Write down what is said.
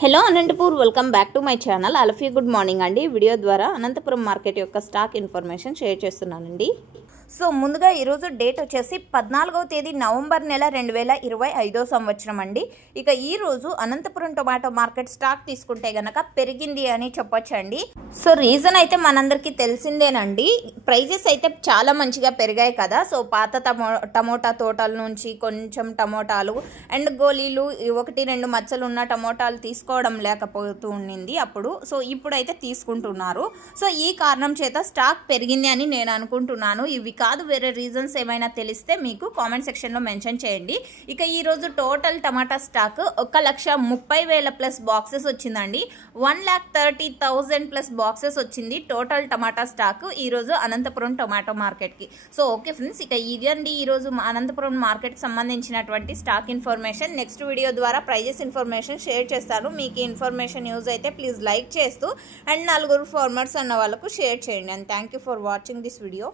Hello Anantapur welcome back to my channel అలఫీ good morning అండి. Video ద్వారా అనంతపురం మార్కెట్ యొక్క స్టాక్ ఇన్ఫర్మేషన్ షేర్ చేస్తున్నానండి. సో ముందుగా ఈరోజు డేట్ వచ్చేసి 14వ తేదీ నవంబర్ నెల 2025 సంవత్సరం అండి. ఇక ఈరోజు అనంతపురం టొమాటో మార్కెట్ స్టాక్ తీసుకుంటే గనక పెరిగింది అని చెప్పొచ్చండి. సో రీజన్ అయితే మనందరికీ తెలిసిందేనండి. ప్రైజెస్ అయితే చాలా మంచిగా పెరిగాయి కదా. సో పాత టమోటా తోటల నుంచి కొంచెం టమోటాలు అండ్ గోళీలు 1-2 మచ్చలు ఉన్న టమోటాలు తీసుకోవడం లేకపోతూ ఉండింది అప్పుడు. సో ఇప్పుడైతే తీసుకుంటున్నారు. సో ఈ కారణం చేత స్టాక్ పెరిగింది అని నేను అనుకుంటున్నాను. ఇవి కాదు వేరే రీజన్స్ ఏమైనా తెలిస్తే మీకు కామెంట్ సెక్షన్లో మెన్షన్ చేయండి. ఇక ఈరోజు టోటల్ టమాటా స్టాక్ 1,30,000 ప్లస్ బాక్సెస్ వచ్చిందండి. 1,30,000 ప్లస్ బాక్సెస్ వచ్చింది టోటల్ టమాటా స్టాక్ ఈరోజు అనంతపురం టొమాటో మార్కెట్కి. సో ఓకే ఫ్రెండ్స్, ఇక ఇదండి ఈరోజు అనంతపురం మార్కెట్కి సంబంధించినటువంటి స్టాక్ ఇన్ఫర్మేషన్. నెక్స్ట్ వీడియో ద్వారా ప్రైజెస్ ఇన్ఫర్మేషన్ షేర్ చేస్తాను. మీకు ఈ ఇన్ఫర్మేషన్ యూజ్ అయితే ప్లీజ్ లైక్ చేస్తూ అండ్ 4 ఫార్మర్స్ అన్న వాళ్ళకు షేర్ చేయండి. And thank you for watching this video.